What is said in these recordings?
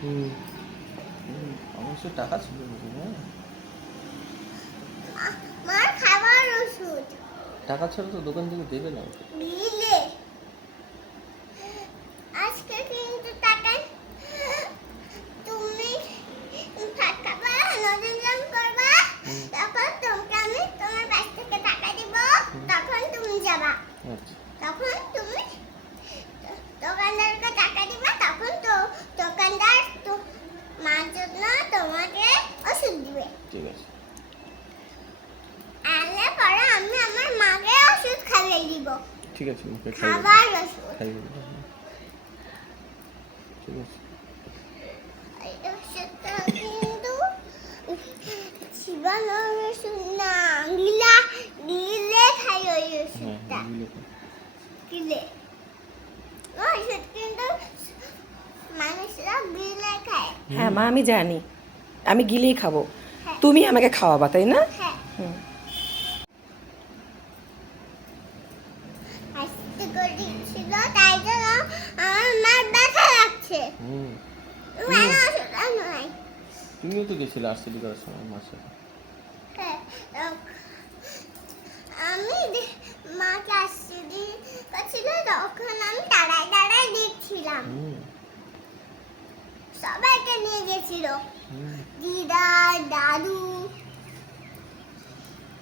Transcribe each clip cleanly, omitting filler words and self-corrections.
হুম। অবশ্যই টাকা ছিল হ্যাঁ। মার খাবার ওষুধ টাকা ছাড়া তো দোকান থেকে দেবে না ওকে। দিলে আজকে কিন্তু টাকা তুমি ভাত খাবা নদীর জল করবা তখন তোমাকে আমি তোমার বাস থেকে টাকা দিব তখন তুমি যাবা আচ্ছা তখন তুমি দোকানদারকে টাকা দিবা তখন তো দোকানদার তো মার জন্য তোমাকে ওষুধ দিবে ঠিক আছে। আনলে পরে আমি আমার মাকে ওষুধ খাইয়ে দিব ঠিক আছে মুখে খাবার ওষুধ খাইয়ে দেবো। ঠিক আছে। এই ওষুধটা কিন্তু জীবাণুর ওষুধ না গিলে খাই ওই ওষুধটা গিলে ওই ওষুধ কিন্তু মানুষরা গিলে খায় হ্যাঁ মা আমি জানি, আমি গিলেই খাবো। হ্যাঁ। তুমি আমাকে খাওয়াবা তাই না? হ্যাঁ হুম। আসতে করেছিল তাই জন্য আমার মার ব্যথা লাগছে হুম। মানে ওষুধ নয় তুমিও তো গেছিলে আরসিডি করার সময় মার সাথে। হ্যাঁ আমি মাকে আসতে করছিল তখন আমি দাঁড়ায় দাঁড়ায় দেখছিলাম হুম। সবাইকে নিয়ে গেছিল হুম। দিদা দাদু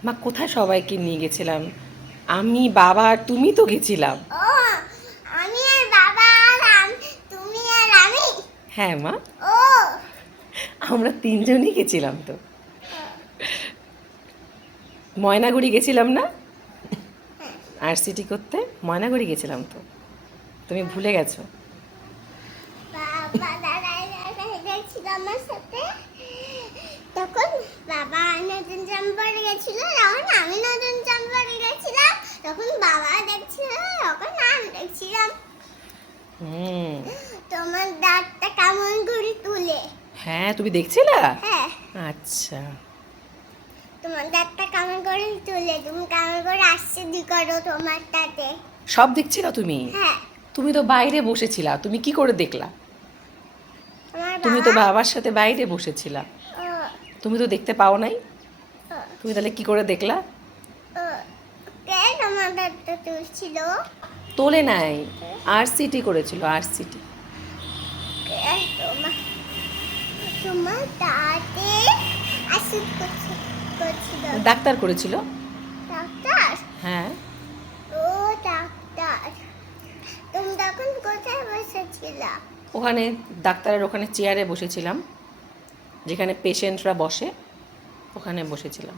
মা কোথায় সবাইকে নিয়ে গেছিলাম? আমি বাবা আর তুমি তো গেছিলাম। ও আমি আর বাবা আর তুমি আর আমি হ্যাঁ মা, ও আমরা তিনজনই গেছিলাম তো। ময়নাগুড়ি গেছিলাম না আরসিটি করতে? ময়নাগুড়ি গেছিলাম তো, তুমি ভুলে গেছো। বাবা দাঁড়ায় দাঁড়ায় দেখছিল আমার সাথে তখন বাবা নতুন জাম্পারে গেছিল তখন আমি নতুন জাম্পারে গেছিলাম তখন বাবা দেখছিল তখন আমি দেখছিলাম হুম। তোমার দাঁতটা কেমন করে তুলে হ্যাঁ তুমি দেখছিলা? হ্যাঁ আচ্ছা। তোমার দাঁতটা কেমন করে তুলে তুমি কেমন করে আসছে দি করো তোমার তাতে সব দেখছিলা তুমি? হ্যাঁ তুমি তো বাইরে বসেছিলা, তুমি কি করে দেখলা? আমার তুমি তো বাবা বাবার সাথে বাইরে বসেছিলা, ও, তুমি তো দেখতে পাও নাই। ও, তুমি তাহলে কি করে দেখলা? ও, কে তোমার দাঁতটা তুলছিল তোলে নাই, আরসিটি করেছিল, আরসিটি। কে তোমার তোমার দাঁতে আসিড করছিল ডাক্তার করেছিল। ডাক্তার হ্যাঁ। ও ডাক্তার তুমি তখন কোথায় বসেছিল ওখানে ডাক্তারের ওখানে চেয়ারে বসেছিলাম, যেখানে পেশেন্টরা বসে, ওখানে বসেছিলাম।